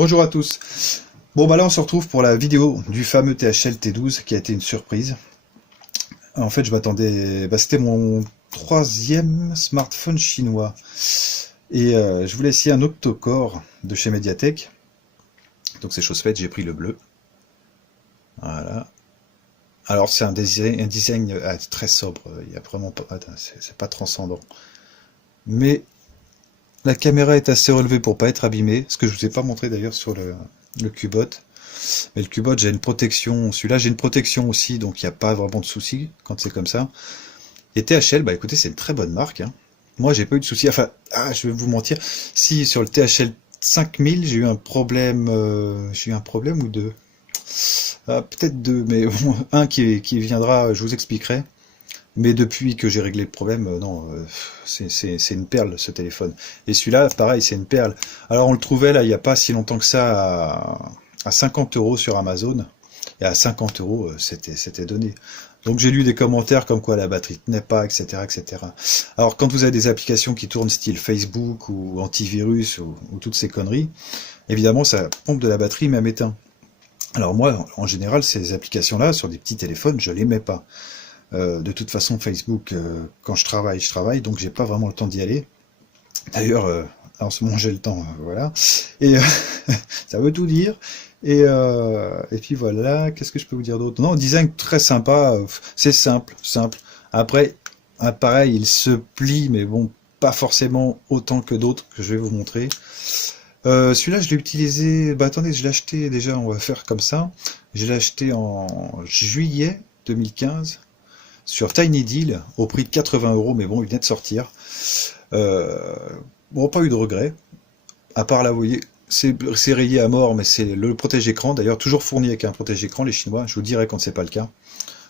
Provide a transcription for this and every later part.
Bonjour à tous. Bon bah là on se retrouve pour la vidéo du fameux THL T12 qui a été une surprise. En fait je m'attendais, c'était mon troisième smartphone chinois et je voulais essayer un octa-core de chez Mediatek. Donc c'est chose faite, j'ai pris le bleu. Voilà. Alors c'est un design très sobre, il y a vraiment pas, c'est pas transcendant. Mais la caméra est assez relevée pour pas être abîmée, ce que je vous ai pas montré d'ailleurs sur le Cubot. Mais le Cubot, j'ai une protection, celui-là j'ai une protection aussi, donc il n'y a pas vraiment de souci quand c'est comme ça. Et THL, bah écoutez, c'est une très bonne marque, hein. Moi j'ai pas eu de souci, enfin, je vais vous mentir, si sur le THL 5000 j'ai eu un problème, ou deux. Peut-être deux, mais bon, un qui viendra, je vous expliquerai. Mais depuis que j'ai réglé le problème, non, c'est une perle ce téléphone. Et celui-là, pareil, c'est une perle. Alors on le trouvait là, il n'y a pas si longtemps que ça, à 50 € sur Amazon. Et à 50 €, c'était donné. Donc j'ai lu des commentaires comme quoi la batterie tenait pas, etc., etc. Alors quand vous avez des applications qui tournent style Facebook ou antivirus ou toutes ces conneries, évidemment ça pompe de la batterie même éteint. Alors moi, en général, ces applications-là, sur des petits téléphones, je les mets pas. De toute façon, Facebook, quand je travaille, donc j'ai pas vraiment le temps d'y aller. D'ailleurs, en ce moment j'ai le temps, voilà. Et ça veut tout dire. Et puis voilà, qu'est-ce que je peux vous dire d'autre? Non, design très sympa, c'est simple. Après, pareil, il se plie, mais bon, pas forcément autant que d'autres que je vais vous montrer. Celui-là, je l'ai utilisé. Bah attendez, je l'ai acheté déjà. On va faire comme ça. Je l'ai acheté en juillet 2015 sur Tiny Deal au prix de 80 €. Mais bon, il venait de sortir. Bon, pas eu de regret. À part là, vous voyez, c'est rayé à mort, mais c'est le protège-écran. D'ailleurs, toujours fourni avec un protège-écran, les Chinois. Je vous dirai quand c'est pas le cas.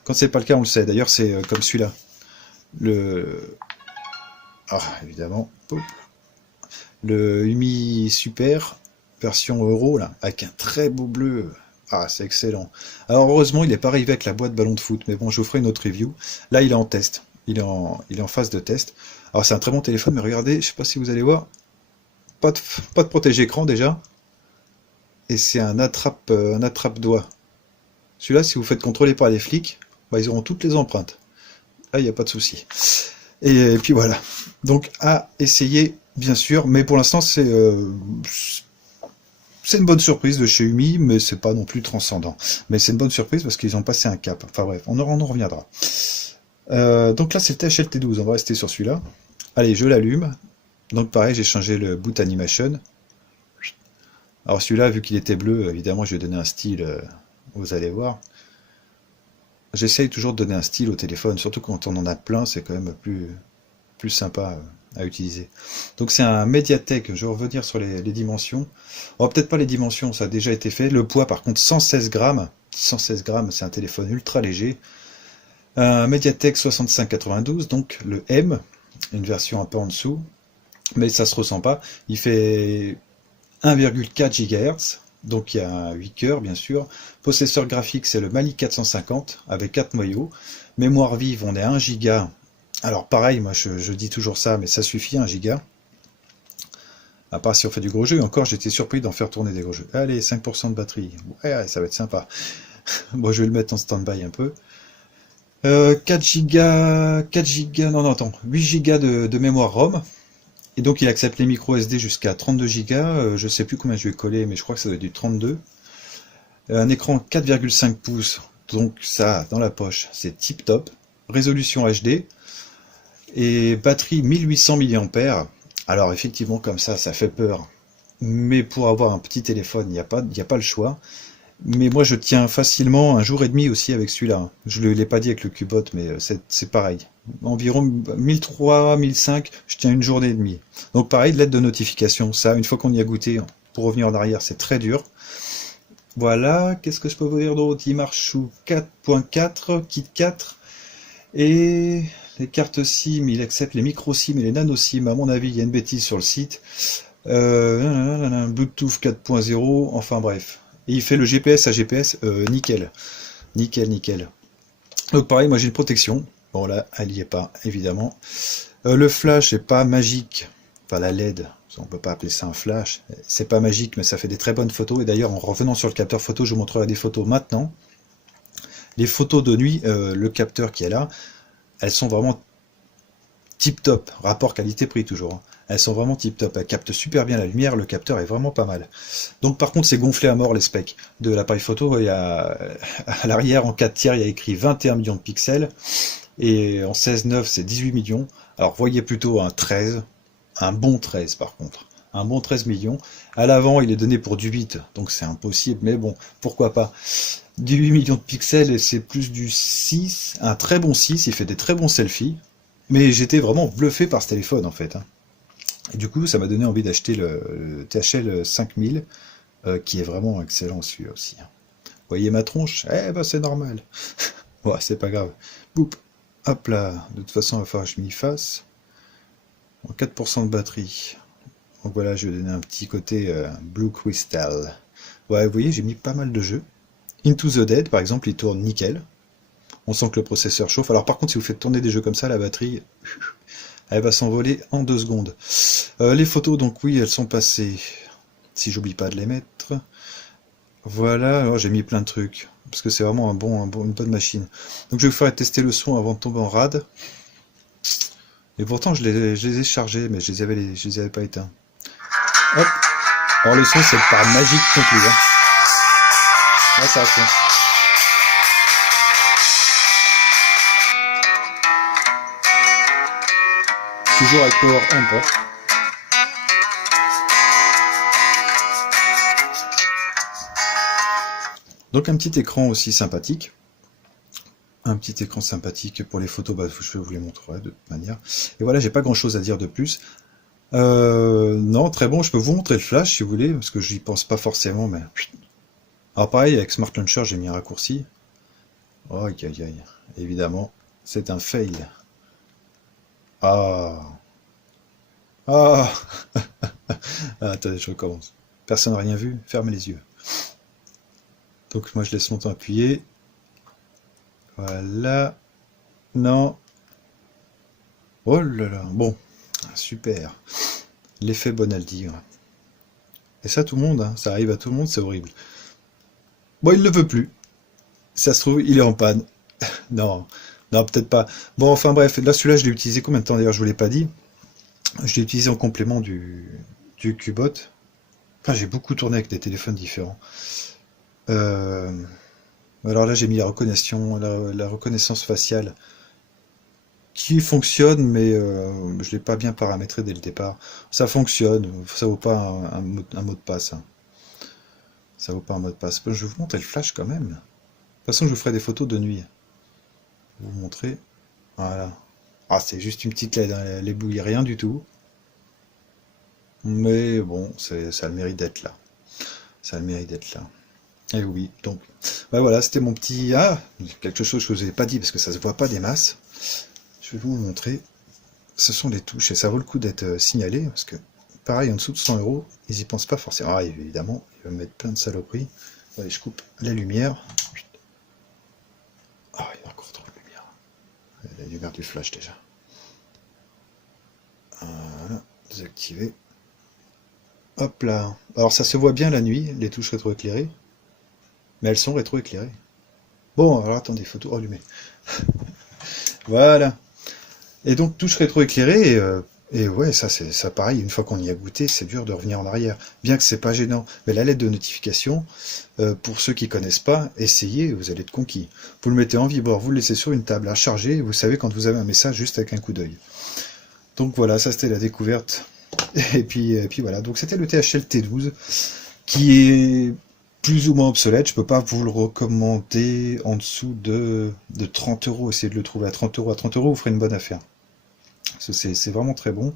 Quand c'est pas le cas, on le sait. D'ailleurs, c'est comme celui-là. Évidemment. Le Umi Super version Euro là, avec un très beau bleu. Ah, c'est excellent. Alors heureusement, il n'est pas arrivé avec la boîte ballon de foot, mais bon, je vous ferai une autre review. Là, il est en test. Il est en phase de test. Alors c'est un très bon téléphone, mais regardez, je sais pas si vous allez voir, pas de protège-écran déjà, et c'est un attrape-doigt. Celui-là, si vous faites contrôler par les flics, bah, ils auront toutes les empreintes. Là, il n'y a pas de souci. Et puis voilà. Donc à essayer, bien sûr, mais pour l'instant c'est une bonne surprise de chez Umi, mais c'est pas non plus transcendant. Mais c'est une bonne surprise parce qu'ils ont passé un cap. Enfin bref, on en reviendra. Donc là c'est le THL T12, on va rester sur celui-là. Allez, je l'allume. Donc pareil, j'ai changé le boot animation. Alors celui-là, vu qu'il était bleu, évidemment je vais donner un style, vous allez voir. J'essaye toujours de donner un style au téléphone, surtout quand on en a plein, c'est quand même plus sympa à utiliser. Donc c'est un Mediatek, je vais revenir sur les dimensions. Oh, peut-être pas les dimensions, ça a déjà été fait. Le poids par contre 116 grammes. 116 grammes, c'est un téléphone ultra léger. Un Mediatek 6592, donc le M, une version un peu en dessous, mais ça se ressent pas. Il fait 1,4 GHz, donc il y a 8 cœurs bien sûr. Processeur graphique c'est le Mali 450 avec 4 noyaux. Mémoire vive on est à 1 Go. Alors pareil, moi je dis toujours ça, mais ça suffit 1 Go. À part si on fait du gros jeu, et encore j'étais surpris d'en faire tourner des gros jeux. Allez, 5% de batterie, ouais, ça va être sympa. Bon, je vais le mettre en stand-by un peu. 4 Go, non attends, 8 Go de mémoire ROM. Et donc il accepte les micro SD jusqu'à 32 Go, je sais plus combien je vais coller, mais je crois que ça doit être du 32. Un écran 4,5 pouces, donc ça, dans la poche, c'est tip top. Résolution HD. Et batterie 1800 mAh. Alors effectivement, comme ça fait peur. Mais pour avoir un petit téléphone, il n'y a pas le choix. Mais moi je tiens facilement un jour et demi aussi avec celui-là. Je ne l'ai pas dit avec le Cubot, mais c'est pareil. Environ 1300, 1500, je tiens une journée et demie. Donc pareil, l'aide de notification, ça, une fois qu'on y a goûté, pour revenir en arrière, c'est très dur. Voilà, qu'est-ce que je peux vous dire d'autre? Il marche sous 4.4, Kit 4. Et les cartes SIM, il accepte les micro SIM et les nano SIM. À mon avis, il y a une bêtise sur le site. Bluetooth 4.0, enfin bref. Et il fait le GPS à GPS, nickel. Nickel. Donc pareil, moi j'ai une protection. Bon là, elle n'y est pas, évidemment. Le flash est pas magique. Enfin la LED. On peut pas appeler ça un flash. C'est pas magique, mais ça fait des très bonnes photos. Et d'ailleurs, en revenant sur le capteur photo, je vous montrerai des photos maintenant. Les photos de nuit, le capteur qui est là, elles sont vraiment tip top. Rapport qualité-prix toujours. Hein. Elles sont vraiment tip top. Elles captent super bien la lumière. Le capteur est vraiment pas mal. Donc par contre, c'est gonflé à mort les specs de l'appareil photo. Il y a, à l'arrière, en 4 tiers, il y a écrit 21 millions de pixels. Et en 16:9, c'est 18 millions. Alors voyez plutôt un 13. Un bon 13 par contre. Un bon 13 millions. À l'avant, il est donné pour du 8. Donc c'est impossible. Mais bon, pourquoi pas. Du 8 millions de pixels, et c'est plus du 6. Un très bon 6. Il fait des très bons selfies. Mais j'étais vraiment bluffé par ce téléphone en fait. Hein. Et du coup, ça m'a donné envie d'acheter le THL 5000, qui est vraiment excellent celui-là aussi. Hein. Vous voyez ma tronche? Eh ben c'est normal. Ouais, c'est pas grave. Boum. Hop là. De toute façon, il va falloir que je m'y fasse. 4% de batterie. Donc voilà, je vais donner un petit côté Blue Crystal. Ouais, vous voyez, j'ai mis pas mal de jeux. Into the Dead, par exemple, il tourne nickel. On sent que le processeur chauffe. Alors par contre, si vous faites tourner des jeux comme ça, la batterie, elle va s'envoler en 2 secondes. Les photos, donc oui, elles sont passées. Si j'oublie pas de les mettre. Voilà, alors j'ai mis plein de trucs. Parce que c'est vraiment une bonne machine. Donc je vais vous faire tester le son avant de tomber en rade. Et pourtant, je les ai chargés, mais je les avais pas éteints. Hop. Alors le son, c'est pas magique non plus. Hein. Là, ça a fait. Toujours avec Power On. Hein. Donc un petit écran aussi sympathique. Un petit écran sympathique pour les photos, bah, je vous les montrerai de toute manière. Et voilà, j'ai pas grand chose à dire de plus. Non, très bon, je peux vous montrer le flash si vous voulez, parce que j'y pense pas forcément, mais... Alors pareil, avec Smart Launcher, j'ai mis un raccourci. Oh, aïe, aïe, aïe. Évidemment, c'est un fail. Ah. Ah. Ah, attendez, je recommence. Personne n'a rien vu, fermez les yeux. Donc moi je laisse longtemps appuyer. Voilà. Non. Oh là là. Bon. Super. L'effet Bonaldi. Et ça tout le monde, hein. Ça arrive à tout le monde, c'est horrible. Bon, il ne le veut plus. Ça se trouve, il est en panne. Non. Non, peut-être pas. Bon, enfin bref. Là, celui-là, je l'ai utilisé combien de temps d'ailleurs, je vous l'ai pas dit. Je l'ai utilisé en complément du Cubot. Enfin, j'ai beaucoup tourné avec des téléphones différents. Alors là, j'ai mis la reconnaissance faciale qui fonctionne, mais je l'ai pas bien paramétré dès le départ. Ça fonctionne, ça vaut pas un mot de passe. Hein. Ça vaut pas un mot de passe. Je vais vous montrer le flash quand même. De toute façon, je vous ferai des photos de nuit. Je vais vous montrer. Voilà. Ah, c'est juste une petite LED, hein, les bouilles, rien du tout. Mais bon, ça a le mérite d'être là. Ça a le mérite d'être là. Et oui, donc, bah voilà, c'était mon petit... Ah, quelque chose que je vous ai pas dit, parce que ça se voit pas des masses. Je vais vous montrer. Ce sont des touches, et ça vaut le coup d'être signalé, parce que, pareil, en dessous de 100 €, ils y pensent pas forcément. Ah, évidemment, ils vont mettre plein de saloperies. Allez, je coupe la lumière. Ah, il y a encore trop de lumière. La lumière du flash, déjà. Voilà, désactiver. Hop là. Alors, ça se voit bien la nuit, les touches rétroéclairées. Mais elles sont rétroéclairées. Bon, alors attendez, photo allumée. Voilà. Et donc touche rétroéclairée, et ouais, ça pareil, une fois qu'on y a goûté, c'est dur de revenir en arrière. Bien que c'est pas gênant. Mais la lettre de notification, pour ceux qui connaissent pas, essayez, vous allez être conquis. Vous le mettez en vibreur, vous le laissez sur une table à charger, et vous savez quand vous avez un message juste avec un coup d'œil. Donc voilà, ça c'était la découverte. Et puis voilà, donc c'était le THL T12, qui est plus ou moins obsolète, je peux pas vous le recommander en dessous de 30 €. Essayez de le trouver à 30 €. À 30 €, vous ferez une bonne affaire. C'est vraiment très bon.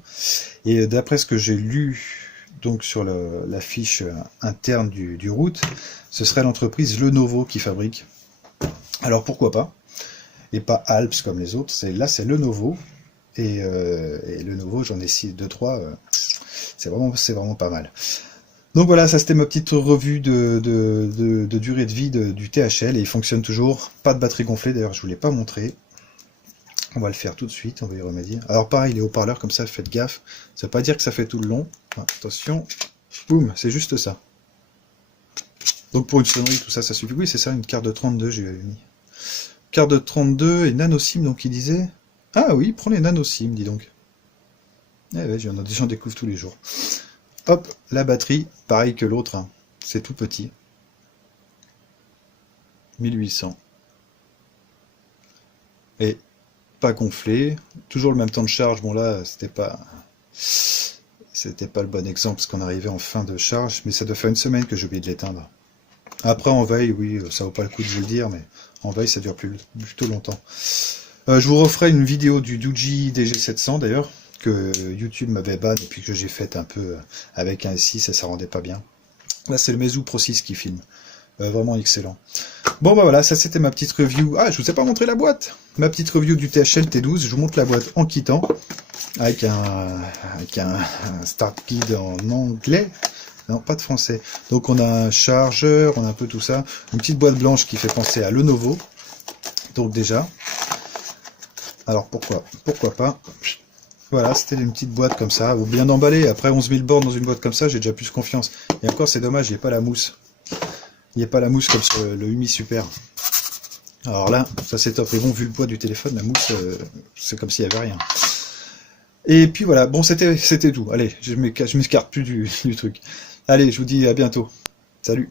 Et d'après ce que j'ai lu donc sur la fiche interne du route, ce serait l'entreprise Lenovo qui fabrique. Alors pourquoi pas? Et pas Alps comme les autres. Là c'est Lenovo. Et Lenovo, j'en ai 2-3. C'est vraiment pas mal. Donc voilà, ça c'était ma petite revue de durée de vie du THL, et il fonctionne toujours. Pas de batterie gonflée, d'ailleurs je ne vous l'ai pas montré. On va le faire tout de suite, on va y remédier. Alors pareil, les haut-parleurs comme ça, faites gaffe. Ça veut pas dire que ça fait tout le long. Enfin, attention, boum, c'est juste ça. Donc pour une sonnerie, tout ça, ça suffit. Oui, c'est ça, une carte de 32, j'ai mis. Carte de 32 et nano SIM, donc il disait... Ah oui, prends les nano SIM, dis donc. Eh ouais, j'en découvre tous les jours. Hop, la batterie, pareil que l'autre, hein. C'est tout petit. 1800. Et pas gonflé, toujours le même temps de charge. Bon là, c'était pas le bon exemple parce qu'on arrivait en fin de charge, mais ça doit faire une semaine que j'ai oublié de l'éteindre. Après en veille, oui, ça vaut pas le coup de vous le dire, mais en veille ça dure plutôt longtemps. Je vous referai une vidéo du Doogee DG700 d'ailleurs, que YouTube m'avait ban et puis que j'ai faite un peu avec un S6 et ça rendait pas bien. Là c'est le Meizu Pro 6 qui filme. Vraiment excellent. Bon bah voilà, ça c'était ma petite review. Ah, je vous ai pas montré la boîte. Ma petite review du THL T12. Je vous montre la boîte en quittant. Avec un start guide en anglais. Non, pas de français. Donc on a un chargeur, on a un peu tout ça. Une petite boîte blanche qui fait penser à Lenovo. Donc déjà. Alors pourquoi pas. Voilà, c'était une petite boîte comme ça. Bien emballée. Après 11 000 bornes dans une boîte comme ça, j'ai déjà plus confiance. Et encore, c'est dommage, il n'y a pas la mousse. Il n'y a pas la mousse comme sur le Umi Super. Alors là, ça c'est top. Et bon, vu le poids du téléphone, la mousse, c'est comme s'il n'y avait rien. Et puis voilà, bon, c'était tout. Allez, je m'écarte plus du truc. Allez, je vous dis à bientôt. Salut.